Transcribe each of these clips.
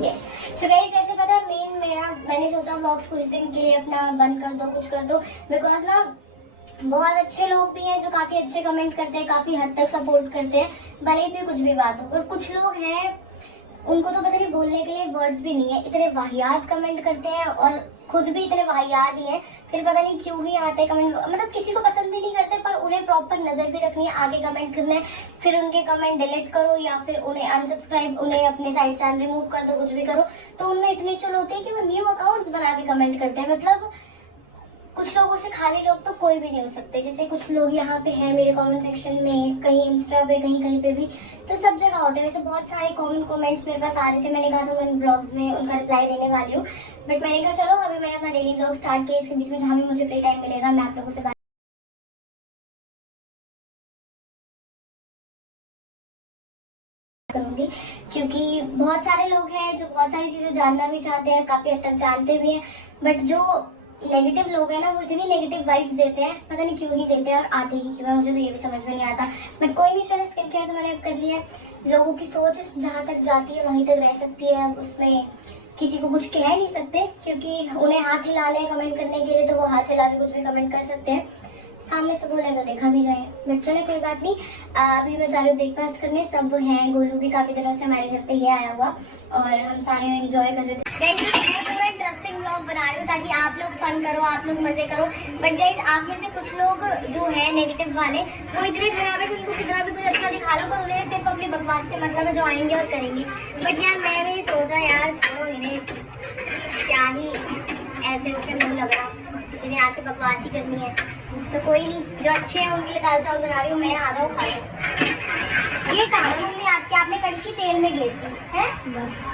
Yes. So guys, जैसे पता है मैंने सोचा व्लॉग्स कुछ दिन के लिए अपना बंद कर दो, कुछ कर दो, बिकॉज ना बहुत अच्छे लोग भी हैं जो काफी अच्छे कमेंट करते हैं, काफी हद तक सपोर्ट करते हैं, भले ही फिर कुछ भी बात हो। और कुछ लोग हैं उनको तो पता नहीं बोलने के लिए वर्ड्स भी नहीं है, इतने वाहियात कमेंट करते हैं और खुद भी इतने वाहियात ही हैं, फिर पता नहीं क्यों ही आते हैं कमेंट। मतलब किसी को पसंद भी नहीं करते, पर उन्हें प्रॉपर नजर भी रखनी है, आगे कमेंट करना है, फिर उनके कमेंट डिलीट करो या फिर उन्हें अनसब्सक्राइब, उन्हें अपने साइड से रिमूव कर दो, कुछ भी करो। तो उनमें इतने चल होते हैं कि वो न्यू अकाउंट्स बना के कमेंट करते हैं। मतलब कुछ लोगों से खाली लोग तो कोई भी नहीं हो सकते। जैसे कुछ लोग यहाँ पे हैं मेरे कमेंट सेक्शन में, कहीं इंस्टा पे, कहीं कहीं पे भी, तो सब जगह होते हैं। वैसे बहुत सारे कमेंट्स मेरे पास आ रहे थे, मैंने कहा था मैं ब्लॉग्स में उनका रिप्लाई देने वाली हूँ, बट मैंने कहा चलो अभी मैंने अपना डेली ब्लॉग स्टार्ट किया, इसके बीच में जहाँ भी मुझे फ्री टाइम मिलेगा मैं आप लोगों से बात करूंगी। क्योंकि बहुत सारे लोग हैं जो बहुत सारी चीजें जानना भी चाहते हैं, काफी हद तक जानते भी हैं, बट जो नेगेटिव लोग हैं ना वो इतनी नेगेटिव वाइब्स देते हैं, पता नहीं क्यों ही देते हैं और आते ही क्यों है, मुझे तो ये भी समझ में नहीं आता। बट कोई नहीं, चलो स्किन केयर तो मैंने अब कर लिया है। लोगों की सोच जहाँ तक जाती है वहीं तक रह सकती है, उसमें किसी को कुछ कह नहीं सकते, क्योंकि उन्हें हाथ हिलाने हैं कमेंट करने के लिए, तो वो हाथ हिला के कुछ भी कमेंट कर सकते हैं, सामने से बोले तो देखा भी जाए। बट चले कोई बात नहीं, अभी मैं जा रही हूँ ब्रेकफास्ट करने, सब हैं, गोलू भी काफी दिनों से हमारे घर पे ये आया हुआ और हम सारे एंजॉय कर रहे थे। इंटरेस्टिंग व्लॉग बना रही हूँ ताकि आप लोग फन करो, आप लोग मजे करो। बट गाइस, आप में से कुछ लोग जो है नेगेटिव वाले, वो इतने खराब है कि उनको कितना भी कुछ अच्छा दिखा लो, पर उन्हें सिर्फ अपनी बकवास से मतलब है जो आएंगे और करेंगे। बट यार मैं भी सोचा यार छोड़ो इन्हें, क्या ही ऐसे होकर मुँह लग रहा, जिन्हें आके बकवास ही करनी है। तो कोई नहीं, जो अच्छे हैं उनके लिए दाल चावल बना रही हूँ मैं, आ जाओ खा लो। ये कहा मम्मी आपके, आपने कड़छी तेल में गिर दी है। बस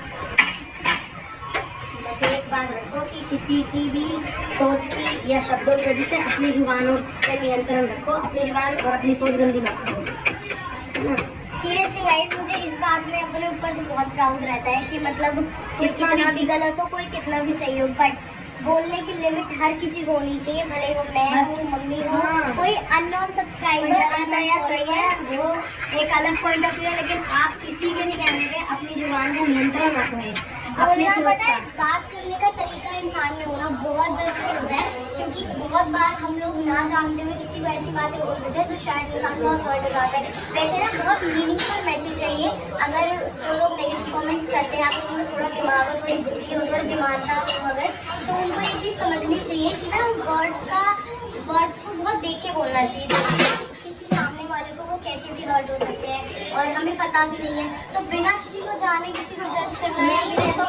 एक बात रखो कि किसी की भी सोच की या शब्दों की वजह से अपनी जुबानों पर नियंत्रण रखो, अपनी जुबान और अपनी सोच गंदी मत करो। सीरियसली गाइस, मुझे इस बात में अपने ऊपर तो बहुत प्राउड रहता है कि मतलब कोई कितना भी गलत हो, कोई कितना भी सही हो, बट बोलने की लिमिट हर किसी को होनी चाहिए, भले वो मैं हूँ, मम्मी हो, कोई अननोन सब्सक्राइबर आता है सही है, वो एक अलग पॉइंट ऑफ व्यू है, लेकिन आप किसी के नहीं कहने पे अपनी जुबान को नियंत्रण रखें। अपनी सोच का बात करने का तरीका इंसान में होना बहुत जरूरी होता है, क्योंकि बहुत बार हम लोग ना जानते हुए किसी को ऐसी बातें बोल देते हैं तो शायद इंसान बहुत हर्ट हो जाता है। वैसे ना बहुत मीनिंगफुल मैसेज है ये। अगर जो लोग नेगेटिव कमेंट्स करते हैं, आप उनमें थोड़ा दिमाग हो, थोड़ी बुद्धि हो, थोड़ा दिमागदार हो, अगर तो उनको ये चीज़ समझनी चाहिए कि ना वर्ड्स को बहुत देख के बोलना चाहिए। किसी सामने वाले को वो कैसे भी हर्ट हो सकते हैं और हमें पता भी नहीं है, तो बिना किसी को जाने किसी को जज करना है, तो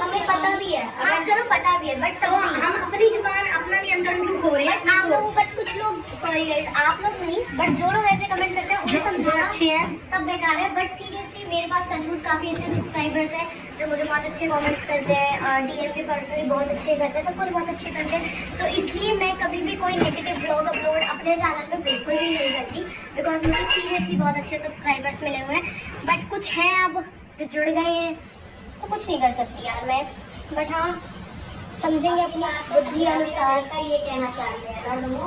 हमें पता भी है। हाँ चलो पता भी है, बट तो हम अपनी जुबान अपना नियंत्रण क्यों खो रहे हैं आप लोग। बट कुछ लोग, सॉरी गाइस, आप लोग नहीं, बट जो लोग ऐसे कमेंट करते हैं उन्हें समझाना अच्छे हैं, सब बेकार है। बट सीरियसली मेरे पास टचवुड काफी अच्छे सब्सक्राइबर्स हैं जो मुझे बहुत अच्छे कमेंट्स करते हैं, डीएम भी पर्सनली बहुत अच्छे करते हैं, सब कुछ बहुत अच्छे करते हैं। तो इसलिए मैं कभी भी कोई नेगेटिव ब्लॉग अपलोड अपने चैनल पे बिल्कुल भी नहीं करती, बिकॉज मुझे सीरियसली बहुत अच्छे सब्सक्राइबर्स मिले हुए हैं। बट कुछ हैं अब जो जुड़ गए हैं, तो कुछ नहीं कर सकती यार मैं। बट हाँ, समझेंगे अपनी बुद्धि अनुसार का, ये कहना चाह रहे हैं ना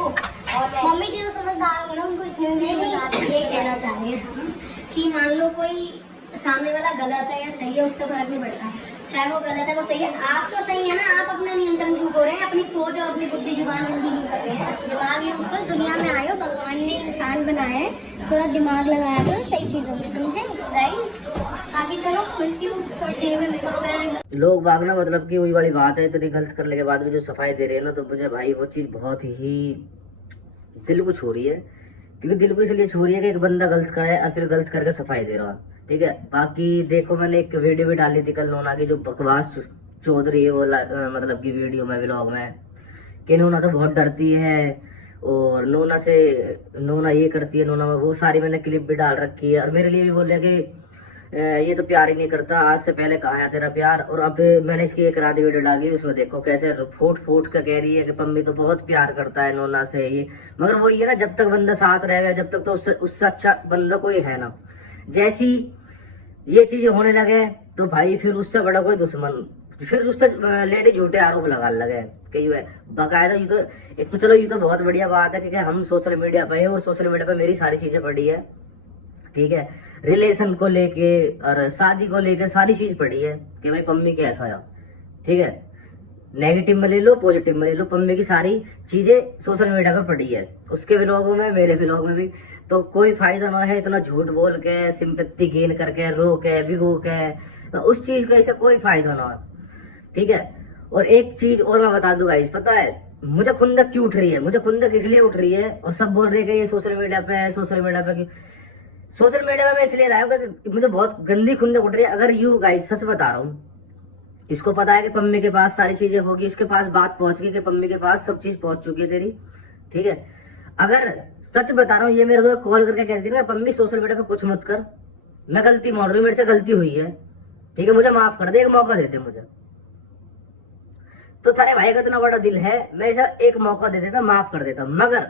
और मम्मी जी जो समझदार हो ना, उनको इतने भी समझ आते हैं। ये कहना चाह रहे हैं हम कि मान लो कोई सामने वाला गलत है या सही है, उससे फर्क नहीं पड़ता, चाहे वो गलत है वो सही है, आप तो सही है ना। आप अपना नियंत्रण क्यों कर रहे हैं, अपनी सोच और अपनी बुद्धि जुबान गंदी क्यों कर रहे हैं। दिमाग यूज कर, दुनिया में आए हो, भगवान ने इंसान बनाया है, थोड़ा दिमाग लगाया करो सही चीजों में, समझे गाइस। आगे चलो, मिलती हूँ थोड़ी देर में। मेकअप लोग भागना मतलब कि वही वाली बात है, इतनी गलत करने के बाद भी जो सफाई दे रहे हैं ना, तो मुझे भाई वो चीज़ बहुत ही दिल को छू रही है। क्योंकि दिल को इसलिए छू रही है कि एक बंदा गलत का है और फिर गलत करके सफाई दे रहा है, ठीक है। बाकी देखो, मैंने एक वीडियो भी डाली थी कल नोना की, जो बकवास चौध रही है वो मतलब की वीडियो में, व्लॉग में, कि नोना तो बहुत डरती है और नोना ये करती है, नोना वो सारी मैंने क्लिप भी डाल रखी है। और मेरे लिए भी बोले कि ये तो प्यार ही नहीं करता, आज से पहले कहा है तेरा प्यार। और अब मैंने इसकी एक रात वीडियो डाली, उसमें देखो कैसे फूट का कह रही है कि पम्मी तो बहुत प्यार करता है नोना से ये। मगर वो ये ना, जब तक बंदा साथ रह गया, जब तक तो उससे अच्छा बंदा कोई है ना। जैसी ये चीजें होने लगे तो भाई फिर उससे बड़ा कोई दुश्मन, फिर उस पर लेडी झूठे आरोप लगाने लगे कि ये बाकायदा। ये तो एक तो चलो ये तो बहुत बढ़िया बात है कि हम सोशल मीडिया पे है और सोशल मीडिया पे मेरी सारी चीजें पड़ी है, ठीक है, रिलेशन को लेके और शादी को लेके सारी चीज पड़ी है कि भाई पम्मी कैसा है, ठीक है, नेगेटिव में ले लो पॉजिटिव में ले लो, पम्मी की सारी चीजें सोशल मीडिया पे पड़ी है, उसके व्लॉगों में मेरे व्लॉग में भी। तो कोई फायदा ना है इतना झूठ बोल के, सिंपैथी गेन करके, रो के भिगो के, तो उस चीज का ऐसा कोई फायदा ना है, ठीक है। और एक चीज और मैं बता दूं गाइस, पता है मुझे खुंदक क्यों उठ रही है, मुझे खुंदक इसलिए उठ रही है, और सब बोल रहे हैं कि ये सोशल मीडिया पे है, सोशल मीडिया पे, सोशल मीडिया में मैं इसलिए लाया हूँ कि मुझे बहुत गंदी खुंदक उठ रही है। अगर यू गाइस सच बता रहा हूँ, इसको पता है कि पम्मी के पास सारी चीजें होगी, इसके पास बात पहुंच गई कि पम्मी के पास सब चीज पहुंच चुकी है तेरी, ठीक है। अगर सच बता रहा हूँ, ये मेरे दोस्त कॉल करके कहती थी ना पम्मी सोशल मीडिया पे कुछ मत कर, मैं गलती मान रही हूँ, मेरे से गलती हुई है, ठीक है, मुझे माफ कर दे, एक मौका देते मुझे। तो तेरे भाई का इतना बड़ा दिल है, मैं इसे एक मौका दे देता, माफ कर देता, मगर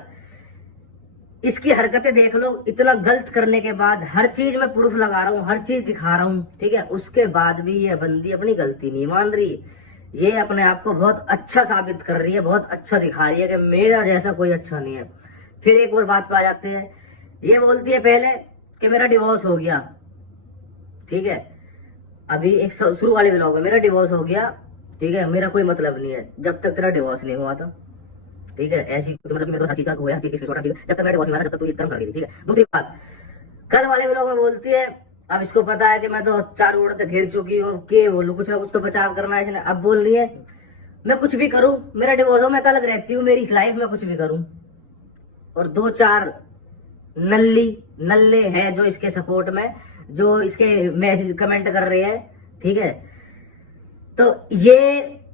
इसकी हरकतें देख लो, इतना गलत करने के बाद हर चीज में प्रूफ लगा रहा हूँ, हर चीज दिखा रहा हूँ, ठीक है, उसके बाद भी ये बंदी अपनी गलती नहीं मान रही। ये अपने आप को बहुत अच्छा साबित कर रही है, बहुत अच्छा दिखा रही है कि मेरा जैसा कोई अच्छा नहीं है। फिर एक और बात पे आ जाते हैं, ये बोलती है पहले कि मेरा डिवोर्स हो गया, ठीक है, अभी एक शुरू वाले व्लॉग में मेरा डिवोर्स हो गया, ठीक है, मेरा कोई मतलब नहीं है, जब तक तेरा डिवोर्स नहीं हुआ था, ठीक है, ऐसी कुछ मतलब कि मेरे को हर चीज का हुआ है, हर चीज की छोटा चीज, जब तक मेरा डिवोर्स नहीं हुआ था, जब तक तू ये कर्म कर रही थी, ठीक है। दूसरी बात, कल वाले व्लॉग में बोलती है, अब इसको पता है कि मैं तो चारों ओर तक घेर चुकी हूँ, के बोलूं, कुछ ना कुछ तो बचाव करना है इसने। अब बोल रही है मैं कुछ भी करूं, मेरा डिवोर्स हो, मैं तो अलग रहती हूँ, मेरी लाइफ में कुछ भी करूं। और 2-4 नल्ले हैं जो इसके सपोर्ट में, जो इसके मैसेज कमेंट कर रहे हैं, ठीक है। तो ये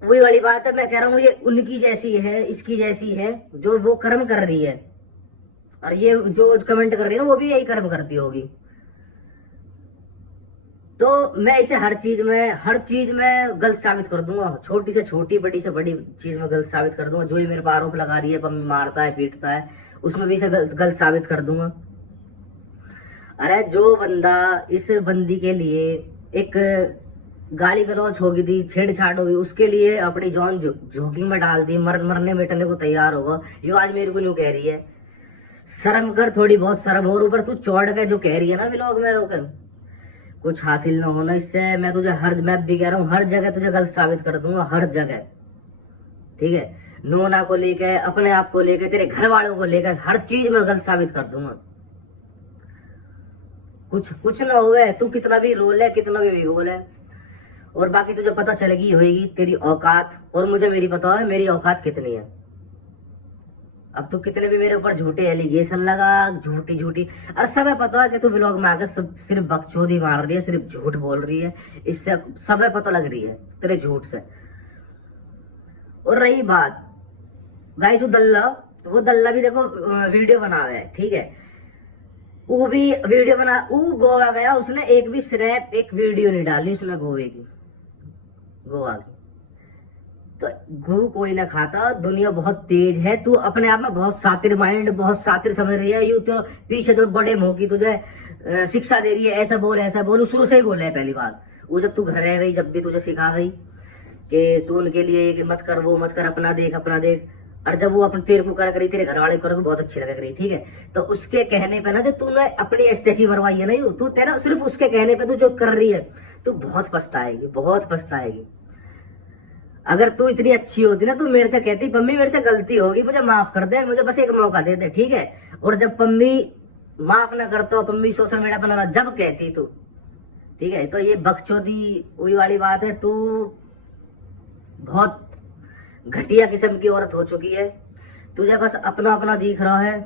वही वाली बात है, मैं कह रहा हूँ ये उनकी जैसी है, इसकी जैसी है, जो वो कर्म कर रही है, और ये जो कमेंट कर रही है ना, वो भी यही कर्म करती होगी। तो मैं इसे हर चीज में गलत साबित कर दूंगा, छोटी से छोटी, बड़ी से बड़ी चीज में गलत साबित कर दूंगा। जो ये मेरे पर आरोप लगा रही है, पम्मी मारता है, पीटता है, उसमें भी इसे गलत साबित कर दूंगा। अरे जो बंदा इस बंदी के लिए एक गाली गलौज होगी थी, छेड़छाड़ होगी, उसके लिए अपनी जान जोखिम में डाल दी, मरने मिटने को तैयार होगा, ये आज मेरे को न्यू कह रही है। शर्म कर, थोड़ी बहुत शर्म। और ऊपर तू चौड़ के जो कह रही है ना व्लॉग में रोके कुछ हासिल ना होना, इससे मैं तुझे मैं भी कह रहा हूँ, हर जगह तुझे गलत साबित कर दूंगा, हर जगह, ठीक है। नोना को लेकर, अपने आप को लेकर, तेरे घर वालों को लेकर, हर चीज में गलत साबित कर दूंगा। कुछ ना होगा, तू कितना भी रोल है, कितना भी भिगोल है, और बाकी तुझे पता चलेगी होगी तेरी औकात, और मुझे मेरी पता है मेरी औकात कितनी है। अब तो कितने भी मेरे ऊपर झूठे एलिगेशन लगा, झूठी और सब है पता है कि तू व्लॉग में आकर सिर्फ बकचोदी मार रही है, सिर्फ झूठ बोल रही है, इससे सब है पता लग रही है तेरे झूठ से। और रही बात गाइस, वो दल्ला भी देखो वीडियो बना हुआ है, ठीक है, वो भी वीडियो बना, वो गोवा गया, उसने एक भी सिर्फ एक वीडियो नहीं डाली उसने गोवा की। तो गू कोई ना खाता, दुनिया बहुत तेज है, तू अपने आप में बहुत सातिर माइंड, बहुत सातिर समझ रही है, यू तो पीछे जो बड़े मुंह की तुझे शिक्षा दे रही है, ऐसा बोल, शुरू से ही बोल रहा है। पहली बात वो जब तू घर रह गई, जब भी तुझे सिखा गई कि तू उनके लिए कि मत कर, वो मत कर, अपना देख, और जब वो अपने तेरे को करी, तेरे घर वाले को बहुत अच्छी लगा करी, ठीक है। तो उसके कहने पे ना, जो तूने अपनी एस्टेसी मरवाई है ना, तू तेरा सिर्फ उसके कहने पे तू जो कर रही है, तू बहुत पछताएगी। अगर तू इतनी अच्छी होती ना, तू मेरे से कहती पम्मी मेरे से गलती होगी, मुझे माफ कर दे, मुझे बस एक मौका दे दे, ठीक है। और जब पम्मी माफ ना करता, पम्मी सोशल मीडिया पर जब कहती तू, ठीक है, तो ये बकचोदी वही वाली बात है, तू बहुत घटिया किस्म की औरत हो चुकी है, तुझे बस अपना दिख रहा है,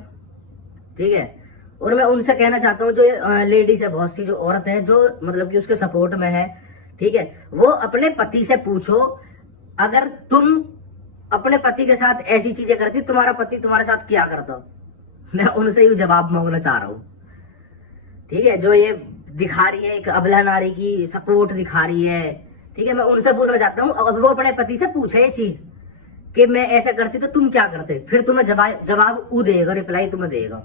ठीक है। और मैं उनसे कहना चाहता हूँ, जो लेडीज है, बहुत सी जो औरत है, जो मतलब कि उसके सपोर्ट में है, ठीक है, वो अपने पति से पूछो, अगर तुम अपने पति के साथ ऐसी चीजें करती, तुम्हारा पति तुम्हारे साथ क्या करता? मैं उनसे ही जवाब मांगना चाह रहा हूँ, ठीक है। जो ये दिखा रही है एक अबला नारी की सपोर्ट दिखा रही है, ठीक है, मैं उनसे पूछना चाहता हूँ, और वो अपने पति से पूछे ये चीज कि मैं ऐसा करती तो तुम क्या करते, फिर तुम्हें जवाब वो देगा, रिप्लाई तुम्हें देगा।